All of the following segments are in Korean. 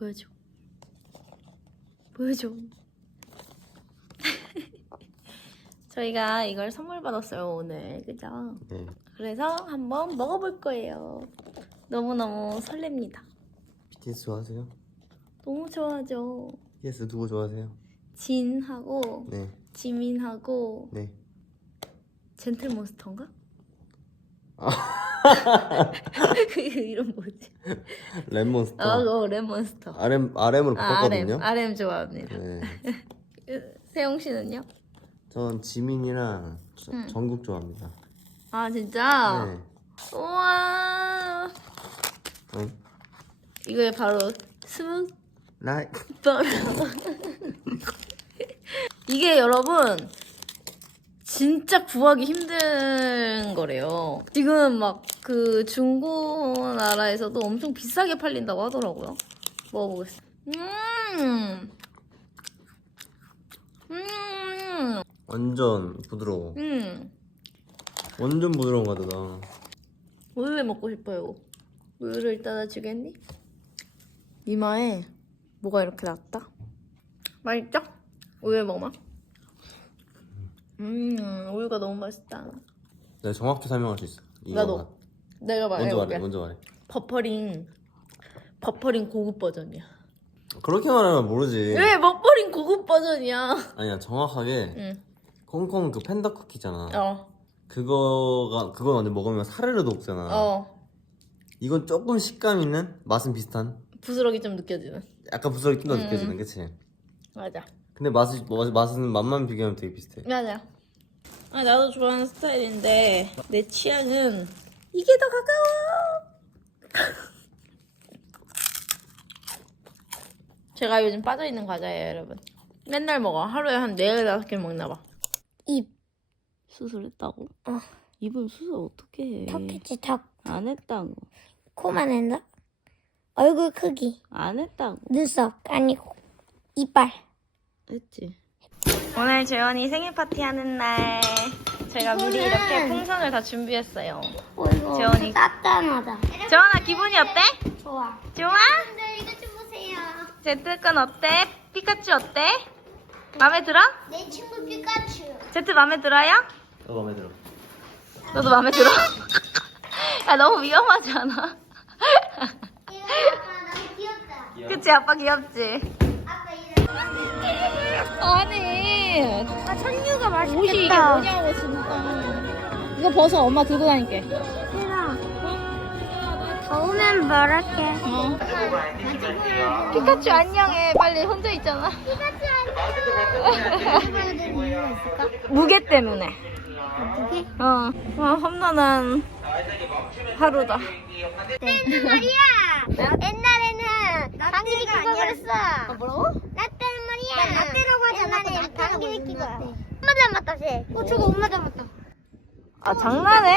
보여줘. 보여줘. 저희가 이걸 선물 받았어요 오늘 그죠? 네. 그래서 한번 먹어볼 거예요. 너무너무 설렙니다. BTS 좋아하세요? 너무 좋아하죠. BTS 누구 좋아하세요? 진하고 네. 지민하고 네. 젠틀몬스터인가? 그 이름 뭐지? 랩몬스터. 아, 어, 랩몬스터. RM RM으로 아, RM, 바꿨거든요. RM 좋아합니다. 네. 세영 씨는요? 전 지민이랑 저- 응. 정국 좋아합니다. 아 진짜? 네. 우와 응. 이거에 바로 스무 라이. 번 이게 여러분 진짜 구하기 힘든 거래요. 지금 막 그 중고 나라에서도 엄청 비싸게 팔린다고 하더라고요. 먹어보겠습니다. 음, 음, 완전 부드러워. 음. 완전 부드러운 거 같다. 나. 우유에 먹고 싶어요. 우유를 따다 주겠니? 이마에 뭐가 이렇게 났다? 맛있죠? 우유에 먹으면? 음, 우유가 너무 맛있다. 내가 정확히 설명할 수 있어. 이거 나도. 맛. 내가 먼저 말해볼게. 말해. 먼저 말해. 버퍼링, 버퍼링 고급 버전이야. 그렇게 말하면 모르지. 왜 버퍼링 고급 버전이야? 아니야 정확하게 응. 콩콩 그 팬더 쿠키잖아. 어, 그거가 그거 완전 먹으면 사르르 녹잖아. 어. 이건 조금 식감 있는 맛은 비슷한. 부스러기 좀 느껴지는. 약간 부스러기 음. 느껴지는, 그치? 맞아. 근데 맛이 맛- 맛은 맛만 비교하면 되게 비슷해. 맞아. 아, 나도 좋아하는 스타일인데 내 취향은 이게 더 가까워. 제가 요즘 빠져 있는 과자예요, 여러분. 맨날 먹어. 하루에 한 네개 다섯 개 먹나 봐. 입 수술했다고? 어. 입은 수술 어떻게 해? 턱했지 턱 안 했다고. 코만 했나? 얼굴 크기 안 했다고. 눈썹 아니고 이빨 했지. 오늘 재원이 생일 파티 하는 날 제가 미리 이거는- 이렇게 풍선을 다 준비했어요. 어 이거 재원이. 따뜻하다 재원아 기분이 어때? 좋아 좋아? 근데 이거 좀 보세요 제트건 어때? 피카츄 어때? 마음에 들어? 내 친구 피카츄 제트 마음에 들어요? 너 마음에 들어. 너도 마음에 들어? 야 너무 위험하지 않아? 이거 아빠 너무 귀엽다 그치 아빠 귀엽지? 아니. 아 천유가 맛있겠다. 옷이 이게 뭐냐고 진짜. 이거 벗어. 엄마 들고 다닐게. 싫어. 더우면 말할게. 어. 피카츄 안녕해. 빨리 혼자 있잖아. 피카츄 안녕? 무게 때문에. 어떻게? 어, 와 험난한 하루다. 때는 말이야. 옛날에는 당길이 끼고 그랬어. 뭐라고? 나 말이야. 나 때라고 하지 않았고 당기를 끼고. 엄마 닮았다 쟤. 어 저거 엄마 닮았다. 아 장난해?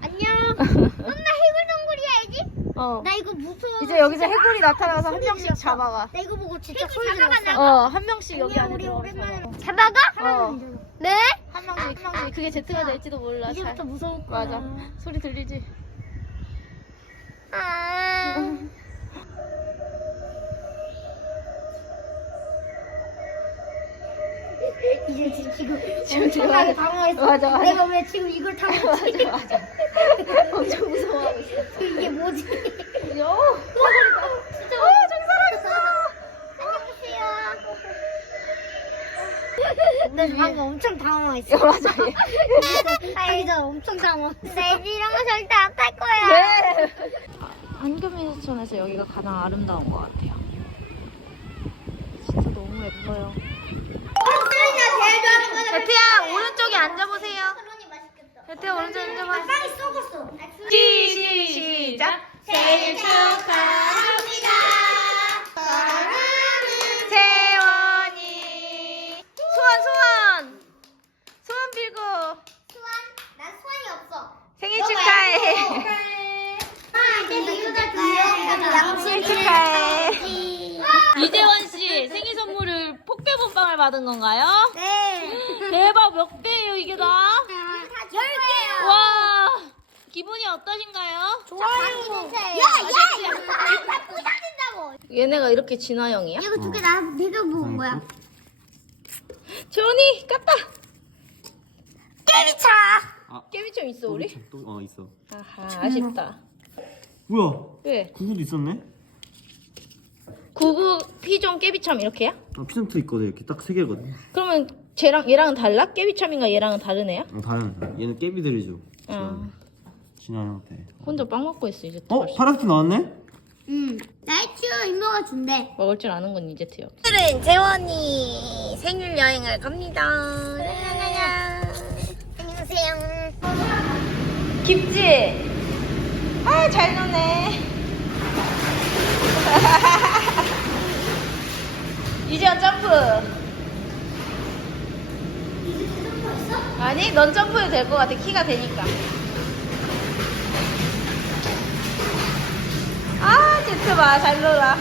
안녕. 엄마 해골동굴이 해야지. 어 나 이거 무서워. 이제 여기서 해골이 나타나서 한 명씩 잡아가 나 이거 보고 진짜 소리 질렀어. 어 한 명씩 여기 안에 우리 들어가서 오랜만에 잡아가? 어. 네? 한 명씩 한 명씩 그게 제트가 될지도 몰라 잘. 이제부터 무서울 거야. 맞아 소리 들리지? 아. 이제 지금 지금 엄청나게 지금- 당황했어. 맞아, 맞아. 내가 왜 지금 이걸 타고 있지? 맞아 엄청 무서워하고 있어 이게 뭐지? 요 진짜 어, 저기 사라졌어. 안녕하세요. 나 방금 엄청 당황했어. 맞아 아니, 나 엄청 당황. 나 이제 이런 거 절대 안 탈 거야. 네. 한금민수촌에서 여기가 가장 아름다운 것 같아요. 진짜 너무 예뻐요. 앉아보세요. 마카로니 맛있겠다. 베트야 오른쪽에 앉아봐. 빵이 썩었어. 시, 시, 시작. 생일 축하합니다. 사랑하는 세원이. 소원 소원. 소원 빌고 수완. 난 수완이 없어. 생일 축하해. 양심 축하해. 축하해. 이재원 씨 생일 선물을 포켓몬빵을 받은 건가요? 네. 대박 몇 개예요 이게 다? 열 개요. 와 기분이 어떠신가요? 좋아요. 야, 야, 이거 다 부셔진다고. 얘네가 이렇게 진화형이야? 이거 두 개 나 내가 모은 거야. 재원이 깠다. 깨비차. 아 깨비점 있어 우리? 또, 어 있어 아하 아쉽다. 뭐야 왜? 구구도 있었네? 구구 피종 깨비참 이렇게야? 아 피전트 있거든 이렇게 딱 세 개거든 그러면 쟤랑 얘랑은 달라? 깨비참인가 얘랑은 다른 애야? 어 다른 얘는 깨비들이죠 어. 진한 형태 혼자 빵 먹고 있어 이제. 어? 파란색 나왔네? 응. 나이츠 이모가 준대. 먹을 줄 아는군 이제트요. 오늘은 재원이 생일 여행을 갑니다. 안녕하세요. 깊지? 아, 잘 노네. 이제야 점프. 아니, 넌 점프해도 될 것 같아. 키가 되니까. 아, 제트 봐. 잘 놀아.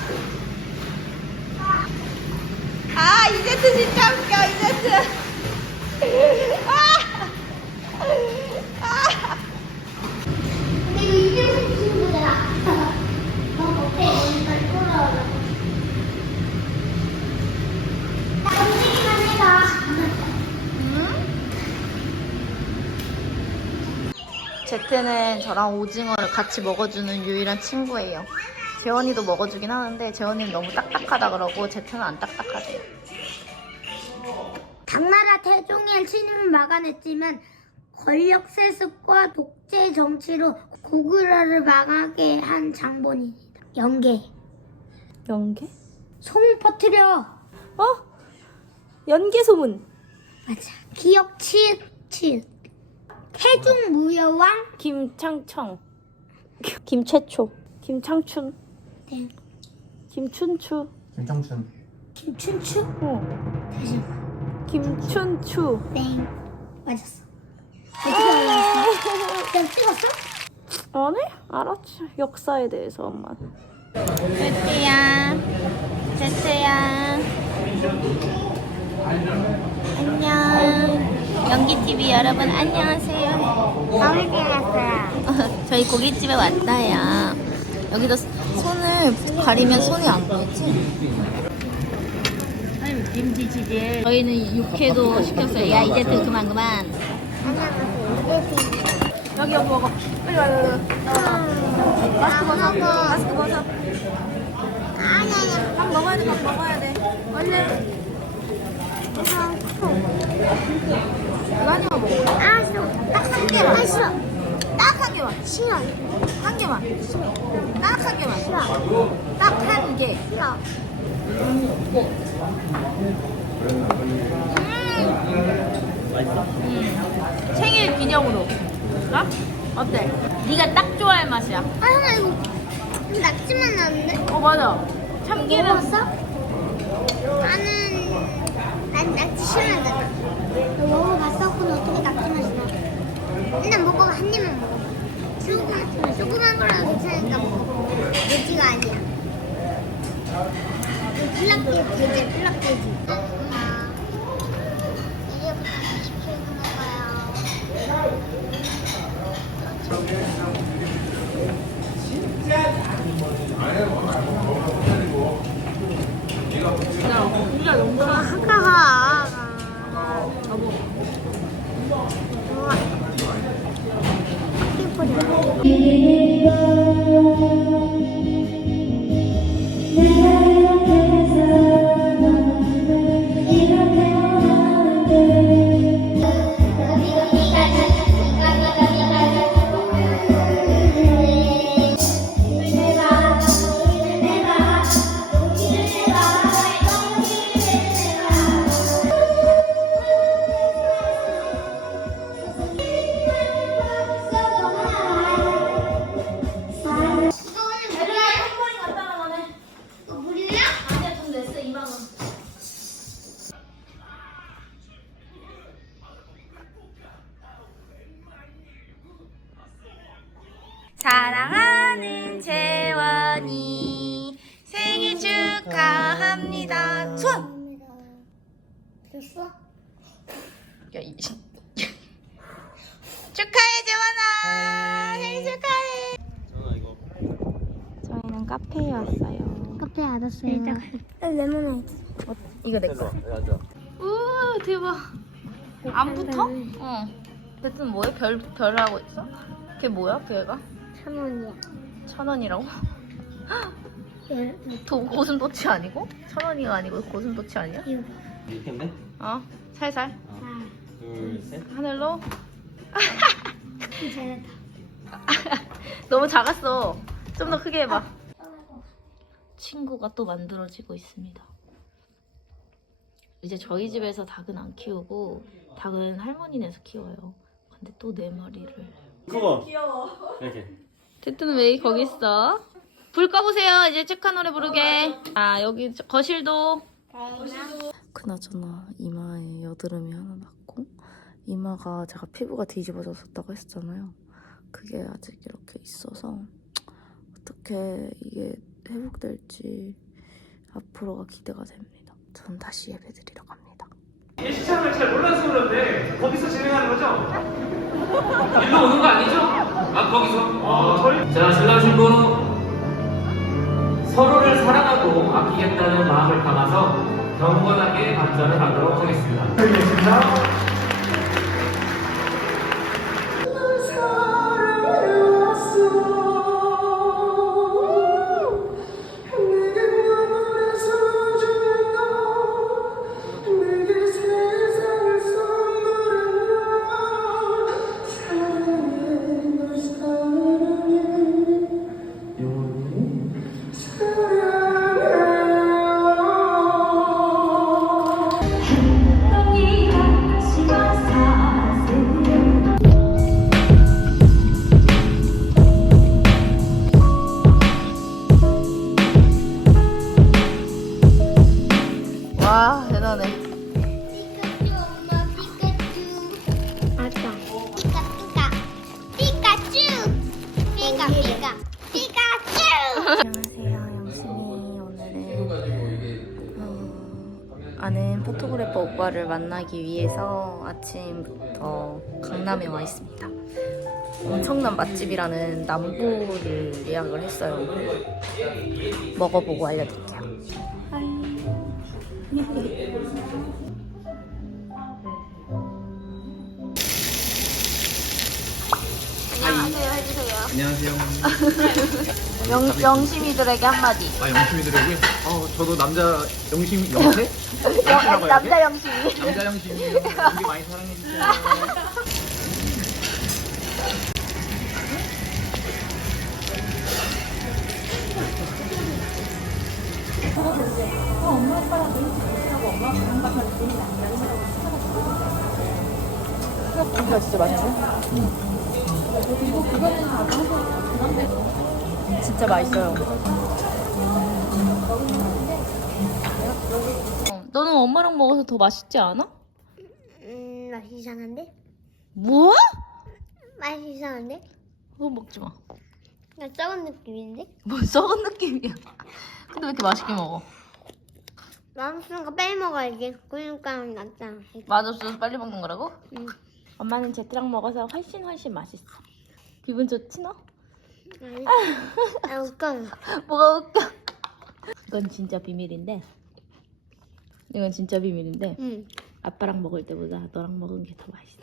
아, 이제트 진짜 웃겨, 이제트. 아! 아! 근데 이거 이제부터 친구들아. 너 못해. 오늘 돌아오라. 나 움직이만 해봐. 제트는 저랑 오징어를 같이 먹어주는 유일한 친구예요. 재원이도 먹어주긴 하는데 재원이는 너무 딱딱하다 그러고 제트는 안 딱딱하대요. 당나라 태종의 침입을 막아냈지만 권력 세습과 독재 정치로 고구려를 망하게 한 장본인이다. 연계. 연계? 소문 퍼뜨려. 어? 연계 소문. 맞아. 기억 치읓 치읓. 태종 무여왕. 김창청. 김최초. 김창춘. 네. 김춘추. 김창춘 김춘추. 어. 다시. 김춘추. 땡. 맞았어. 어떻게 알았어? 그냥 찍었어? 아니? 알았지. 역사에 대해서만. 제트야. 제트야. 안녕. 연기TV 여러분 안녕하세요. 마음에 들었어요. 저희 고깃집에 왔다요. 여기도 손을 가리면 손이 안 보이지? 저희는 육회도 시켰어요. 야 이제트 그만 그만. 여기 여기 먹어. 빨리 와 여기. 마스크 벗어. 마스크 벗어. 아니 아니. 밥 먹어야 돼. 밥 먹어야 돼. 얼른. 이거 한 입만 먹어. 아 싫어. 딱 한 개만. 아 싫어. 딱 한 개만. 싫어. 한 개만. 딱한 개만. 싫어. 딱 한 개. 싫어. 생일 기념으로. 어? 어때? 네가 딱 좋아할 맛이야. 아 형아 이거 좀 낙지만 나는데? 어 맞아. 참기름. 먹어봤어? 나는 난 낙지 싫어하잖아. 너 먹어봤어? 그럼 어떻게 낙지 맛이 나? 일단 먹어 한 입만 먹어. 조금 조그만 거라도 괜찮으니까 먹어. 돼지가 아니야. 플락돼지 돼지 플락돼지. 이제부터 20초 먹어요. 생일 축하해! 전화 이거. 네내 거. 우 대박. 안 붙어? 어. 대뜸 뭐야? 별 별 하고 있어? 걔 뭐야? 걔가? 천 원이야. 천 원이라고? 예, 도 고슴도치 아니고? 천 원이가 아니고 고슴도치 아니야? 이거. 이렇게인데? 어. 살살 아, 둘, 셋. 하늘로. 잘했다. 너무 작았어. 좀 더 크게 해봐. 친구가 또 만들어지고 있습니다. 이제 저희 집에서 닭은 안 키우고 닭은 할머니네서 키워요. 근데 또 네 마리를. 그거. 귀여워. 이렇게. 테트는 왜 거기 있어? 불 꺼보세요. 이제 체크 노래 부르게. 아 여기 저- 거실도. 그나저나 이마에 여드름이 하나 났고 이마가 제가 피부가 뒤집어졌었다고 했잖아요. 그게 아직 이렇게 있어서 어떻게 이게 회복될지 앞으로가 기대가 됩니다. 전 다시 예배드리러 갑니다. 일시창을 잘 몰라서 그런데 거기서 진행하는 거죠? 일로 오는 거 아니죠? 아 거기서? 어, 저희 자 신랑 신부 서로를 사랑하고 아끼겠다는 마음을 담아서 경건하게 반전을 하도록 하겠습니다. 드리겠습니다. 와 대단해. 안녕하세요, 영순이. 오늘은 어, 아는 포토그래퍼 오빠를 만나기 위해서 아침부터 강남에 와 있습니다. 엄청난 맛집이라는 남부를 예약을 했어요. 먹어보고 알려드릴게요. 안녕하세요 해주세요. 안녕하세요. 영, 영심이들에게 한마디. 아 영심이들에게? 어 저도 남자 영심 영태? 영, 남자 영심이. 남자 영심이 우리 많이 사랑해 주세요. 이거 진짜 맛있어? 진짜 맛있어요. 어, 너는 엄마랑 먹어서 더 맛있지 않아? 음 맛이 이상한데? 뭐? 맛이 이상한데? 그거 먹지 마. 그냥 썩은 느낌인데? 뭐 썩은 느낌이야. 근데 왜 이렇게 맛있게 먹어? 맛없으니까 빨리 먹어야지. 그러니까 낫잖아. 맛없어서 빨리 먹는 거라고? 응. 엄마는 제트랑 먹어서 훨씬 훨씬 맛있어. 기분 좋지 너? 아니. 아 웃겨. 뭐가 웃겨? 이건 진짜 비밀인데. 이건 진짜 비밀인데. 응. 아빠랑 먹을 때보다 너랑 먹은 게 더 맛있어.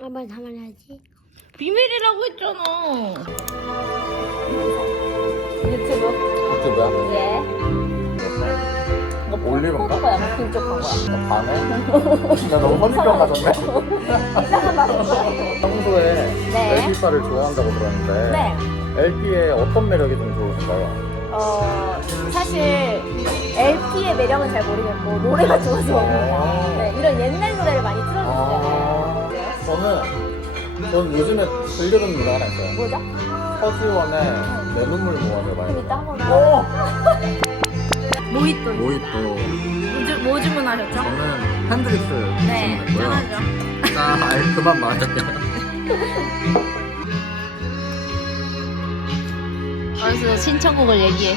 아빠 다 말해야지. 비밀이라고 했잖아. 유튜브. 유튜브야? 예. 이거 올리브인가? 포도가 약간 끈적한 거야. 반해? 나 너무 선입견 가졌네? 이상한 맛이야. 평소에 네. LP바를 좋아한다고 들었는데 네. LP의 어떤 매력이 좀 좋으신가요? 어, 사실 LP의 매력은 잘 모르겠고 노래가 좋아서 네, 이런 옛날 노래를 많이 틀어주시잖아요. 아, 저는 전 요즘에 들려 듣는 노래 하나 있어요 뭐죠? 서지원의 내 눈물 그럼 이따 한번 오! 모히또 모히또 뭐, 주- 뭐 주문하셨죠? 저는 핸드릭스 네, 주문했고요. 짠하죠. 자, 아이 그만 말할게 알았어, 신청곡을 얘기해.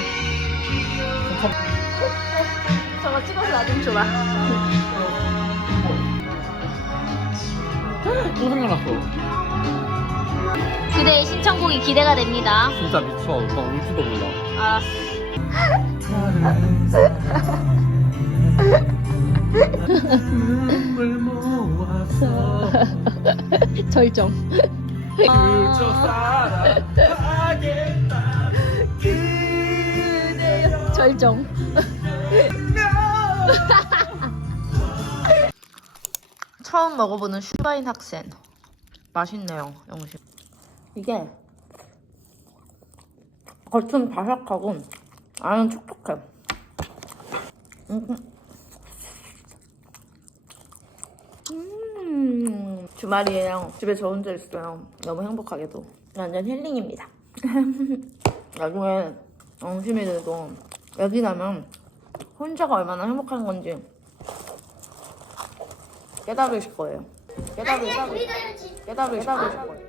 저거 찍어서 나 좀 줘봐. 또 생각났어 그대의 신청곡이 기대가 됩니다. 진짜 미쳐. 오빠 울지도 몰라. 알았어. 절정. 절정. 처음 먹어보는 슈바인 학생. 맛있네요, 영식. 이게 겉은 바삭하고 안은 촉촉해. 음. 음. 주말이에요. 집에 저 혼자 있어요. 너무 행복하게도. 완전 힐링입니다. 나중에 영심이들도 여기 나면 혼자가 얼마나 행복한 건지 깨달으실 거예요. 깨달으실 거예요. 깨달으실 거예요.